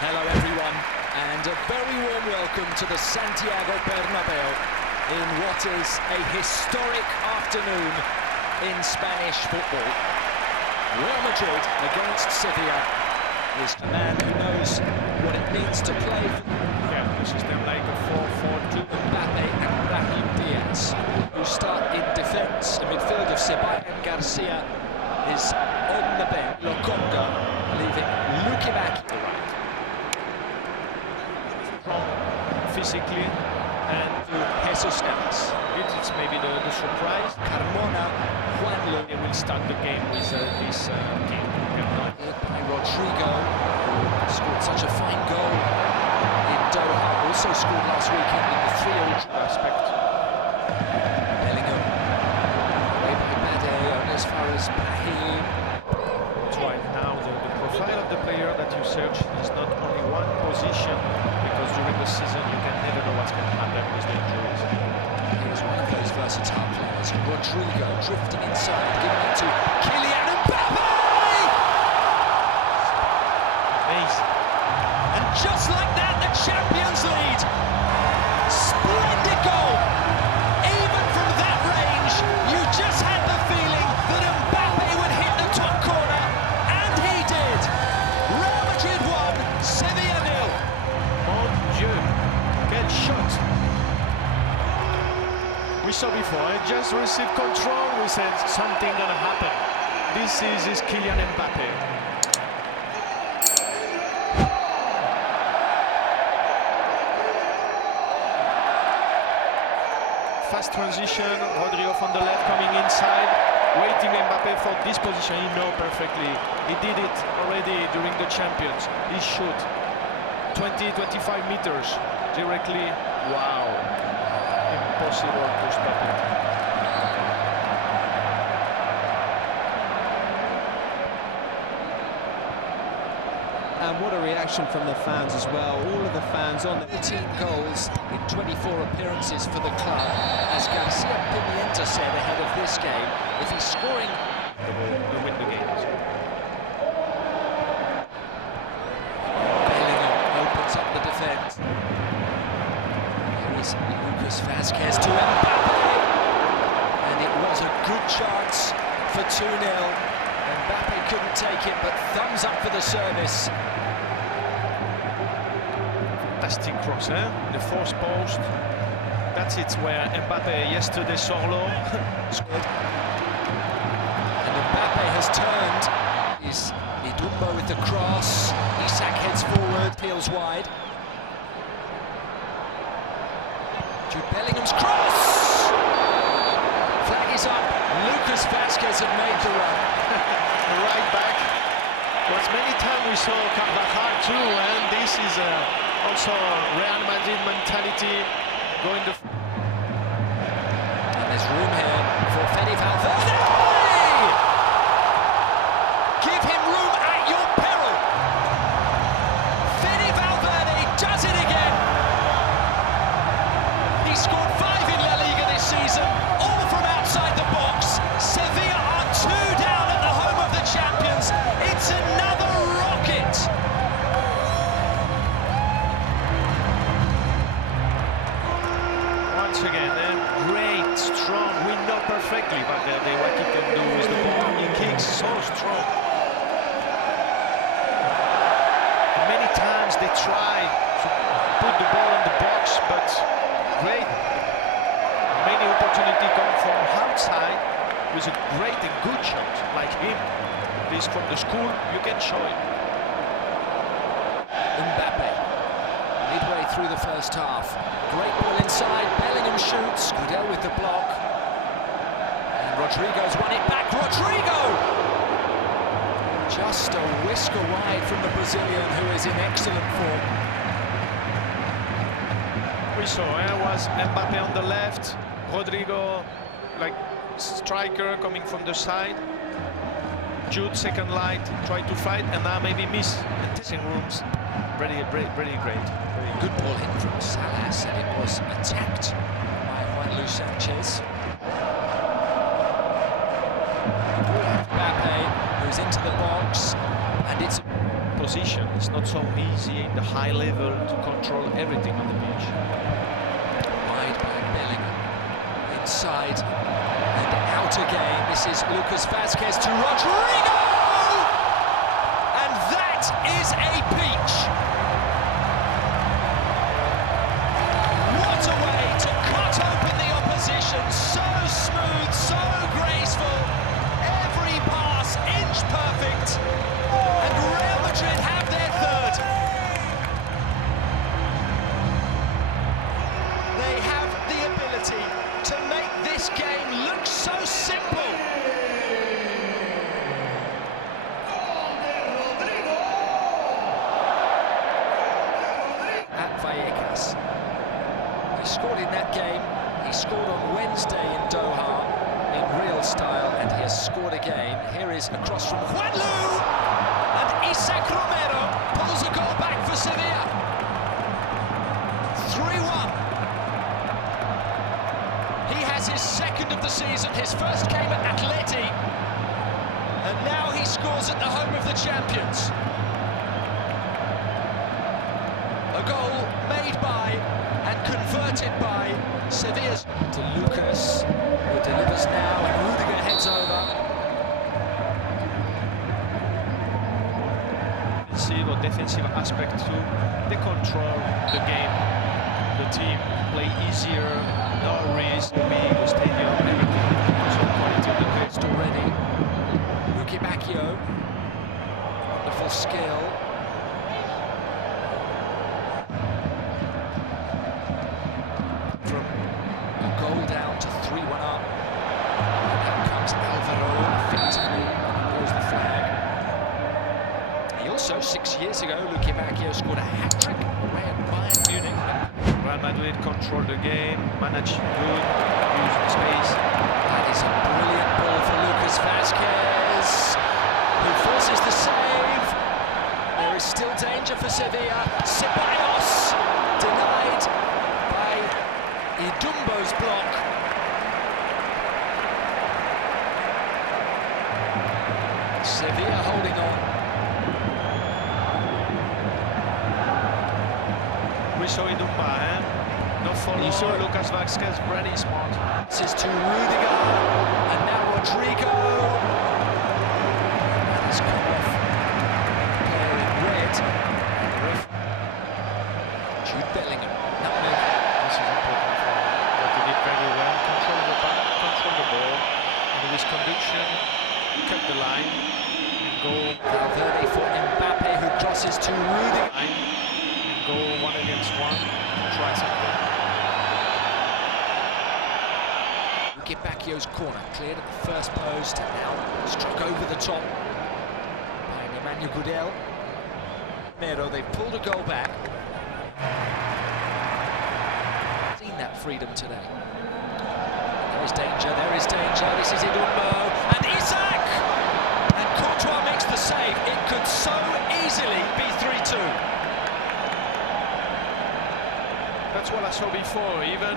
Hello everyone, and a very warm welcome to the Santiago Bernabeu in what is a historic afternoon in Spanish football. Real Madrid against Sevilla is a man who knows what it means to play. Yeah, the system like a 4-4-2. Mbappe and Brahim Diaz, who start in defence. A midfield of Seviila and Garcia is on the bench. Lokonga leaving Luki back. Physically and Jesus Navas. it's maybe the surprise. Carmona, Juan They will start the game with this team. by Rodrigo, who scored such a fine goal in Doha. Also scored last weekend in the 3-0 Aspect. Bellingham, away by Mbappe, and as far as Brahim. That's right. Now the profile of the player that you search is not only one position, because during the season you can never know what's going to happen with the injuries. He's one of those versatile players. Rodrigo drifting inside, giving it to Kylian Mbappe! Amazing. And just like that, the Champions lead. Splendid goal. Even from that range, you just had the feeling that Mbappe would hit the top corner, and he did. Real Madrid 1, Sevilla 0. Mon Dieu, quel shot! We saw before, I just received control, we said something gonna happen. This is Kylian Mbappe. Fast transition, Rodrigo from the left coming inside, waiting Mbappe for this position. He knows perfectly. He did it already during the Champions. He shoot 20-25 meters directly. Wow, impossible to stop it. And what a reaction from the fans as well. All of the fans on 13 goals in 24 appearances for the club. As Garcia Pimienta said ahead of this game, if he's scoring... They'll win the game. Bellingham opens up the defence. Here is Lucas Vazquez to Mbappe. And it was a good chance for 2-0. Mbappe couldn't take it, but thumbs up for the service. Fantastic cross, eh? The force post. That's it, where Mbappe yesterday solo Scored. And Mbappe has turned. Is Idumbo with the cross. Isak heads forward, peels wide. Jude Bellingham's cross! Flag is up. Lucas Vazquez had made the run. right back. Was many times we saw Carvajal too, and this is also Real Madrid mentality going to... And there's room here for Fede Valverde! Give him room at your peril! Fede Valverde does it again! He scored 5 in La Liga this season, all from outside the box. Sevilla are 2 down at the home of the champions. It's another rocket! Once again, great, strong. We know perfectly what he can do with the ball. He kicks so strong. Many times they try to put the ball in the box, but great. Many opportunities come from outside with a great and good shot like him. This from the school, you can show it. Mbappe, midway through the first half. Great ball inside, Bellingham shoots, Goodell with the block. And Rodrigo's won it back, Rodrigo! Just a whisker wide from the Brazilian, who is in excellent form. We saw was Mbappe on the left, Rodrigo like striker coming from the side. Jude second line, try to fight, and now maybe miss. Dressing rooms, really great. Good ball in from Salas, and it was attacked by Juan Luis Sanchez. Mbappe, who's into the box, and it's position. It's not so easy in the high level to control everything on the pitch. Wide by Bellingham. Inside and out again. This is Lucas Vazquez to Rodrigo! And that is a peach! What a way to cut open the opposition. So smooth, so graceful. Every pass inch perfect. And Real Madrid have their third. They have the ability to make this game look so simple. At Vallecas. He scored in that game. He scored on Wednesday in Doha in real style, and he has scored again. Here is a cross from Juanlu, and Isaac Romero pulls a goal back for Sevilla. 3-1. He has his second of the season. His first came at Atleti, and now he scores at the home of the champions. A goal made by and converted by Sevilla's. To Lucas, who delivers now, and Rudiger heads over. Defensive aspect too. They control the game. The team play easier, no risk, big stadium, everything. So quality of the pitch Already, Luki Bacchio, wonderful skill. From a goal down to 3-1 up. And out comes Alvaro effectively, and he blows the flag. He also, 6 years ago, Luki Bacchio scored a hat-trick away at Bayern Munich. Real Madrid control the game, manage good, use the space. That is a brilliant ball for Lucas Vazquez, who forces the save. There is still danger for Sevilla. Ceballos denied by Idumbo's block. Sevilla holding on. We saw Idumba, no follow. You saw Lucas Vazquez, very smart. This is to Rudiger, and now Rodrigo. That has come off. Player in red. Jude Bellingham. Nutmeg. This is important for him. But he did very well. Control the back, control the ball. And with conviction, cut the line and go. Valverde for Mbappe, who crosses to Rudiger. Go 1 against 1, try something. Luki Bacchio's corner, cleared at the first post, now struck over the top by Emmanuel Gudel. Mero, they've pulled a goal back. Seen that freedom today. There is danger, this is Idumbo, and Isaac! And Courtois makes the save. It could so easily be 3-2. That's what I saw before. Even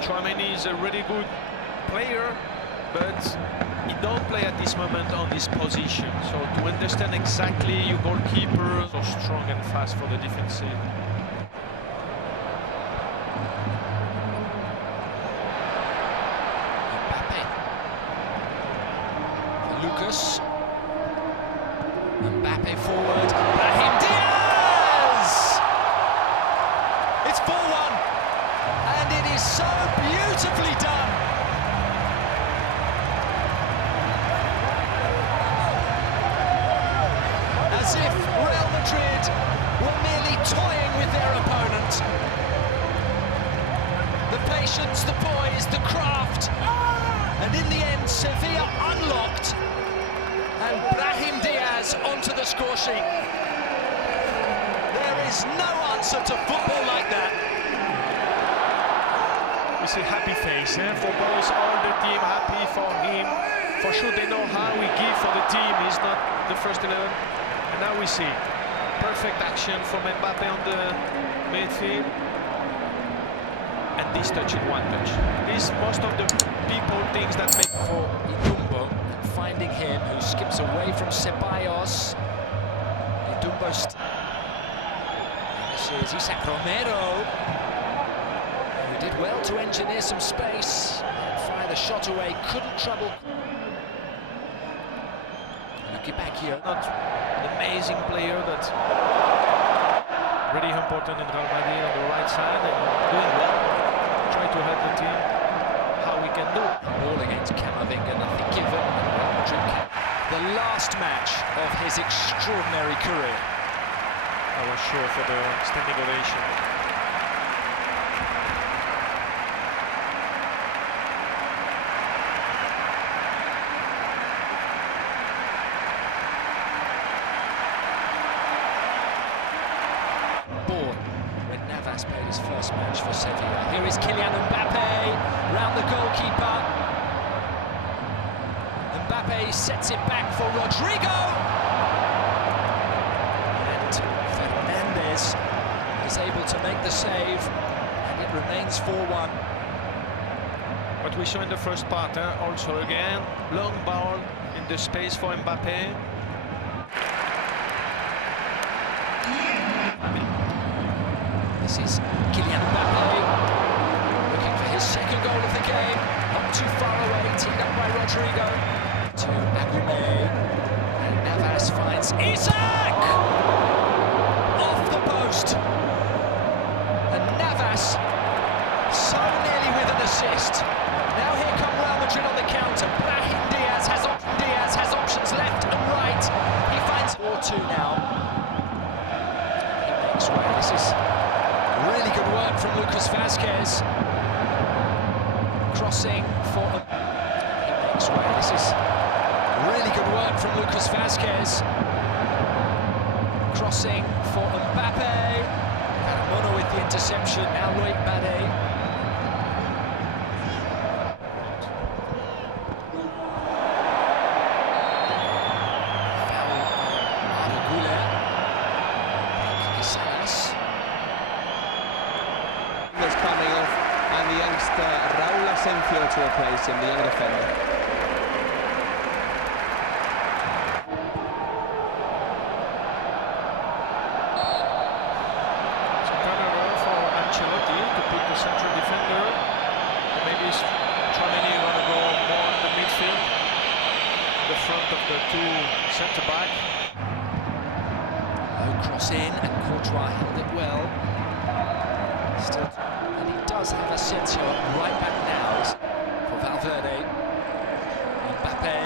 Chouameni is a really good player, but he don't play at this moment on this position. So to understand exactly your goalkeeper, so strong and fast for the defensive. Mbappe. For Lucas. Mbappe forward. Brahim Diaz! It's 4-1, and it is so beautifully done. As if Real Madrid were merely toying with their opponent. The patience, the poise, the craft, and in the end, Sevilla unlocked, and Brahim Diaz onto the score sheet. There is no answer to football like that. We see happy face for both, all the team happy for him. For sure they know how we give for the team. He's not the first 11. And now we see perfect action from Mbappe on the midfield. And this touch in one touch. This most of the people thinks that make for Idumbo, finding him, who skips away from Ceballos. Dumbost. This is Isaac Romero, who did well to engineer some space, fire the shot away, couldn't trouble. Lucky back here. Not an amazing player, but really important in Real Madrid on the right side and doing well. Try to help the team how we can do. Ball against Camavinga, nothing given. And Real Madrid the last match of his extraordinary career. I was sure for the standing ovation. Born when Navas played his first match for Sevilla. Here is Kylian Mbappe, round the goalkeeper. Mbappe sets it back for Rodrigo. And Fernandez is able to make the save, and it remains 4-1. What we saw in the first part, also again, long ball in the space for Mbappe. This is Kylian Mbappe, looking for his second goal of the game. Not too far away, teed up by Rodrigo. To Aguilera, and Navas finds Isaac! Off the post. And Navas so nearly with an assist. Now here come Real Madrid on the counter. Brahim Diaz has options left and right. He finds 4-2 now. He makes way. This is really good work from Lucas Vazquez. Crossing for he makes way. This is really good work from Lucas Vazquez. Crossing for Mbappe. Caramono with the interception. Now Loic Bade. Foul on Arguler. Salas. Was coming off, and the youngster Raul Asencio to replace him, the young defender. To put the central defender, or maybe Tchouaméni going to go more in the midfield, the front of the two centre-back. Low cross in, and Courtois held it well. Still, and he does have Asensio right back now for Valverde. Mbappe,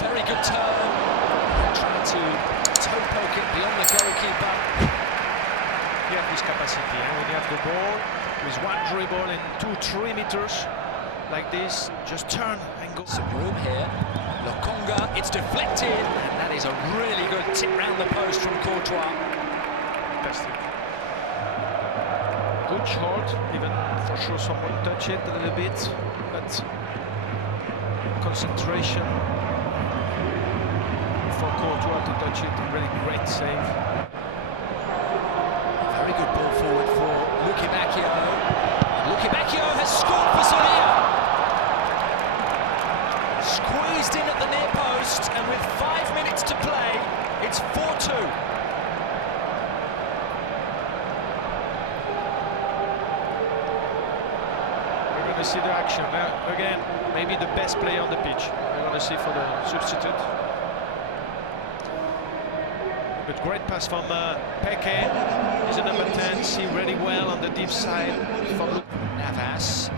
very good turn. Trying to toe poke it beyond the goalkeeper. He has his capacity, when you have the ball with one dribble in 2-3 meters like this, just turn and go. Some room here. Lokonga, it's deflected, and that is a really good tip round the post from Courtois. Fantastic. Good shot, even for sure someone touched it a little bit, but concentration for Courtois to touch it. Really great save. Very good ball forward for Lucky Bacchio. Lucky Bacchio has scored for Sevilla. Squeezed in at the near post, and with 5 minutes to play, it's 4-2. We're going to see the action. Again, maybe the best player on the pitch. We're going to see for the substitute. But great pass from Peque. He's a number 10, see really well on the deep side from Navas,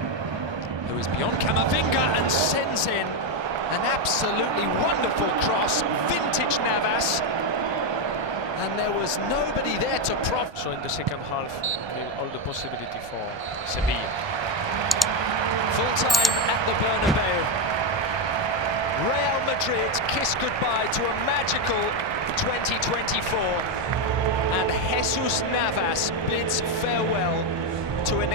who is beyond Camavinga and sends in an absolutely wonderful cross, vintage Navas, and there was nobody there to profit. So in the second half, all the possibility for Sevilla. Full time at the Bernabeu. Real Madrid kiss goodbye to a magical 2024, and Jesus Navas bids farewell to an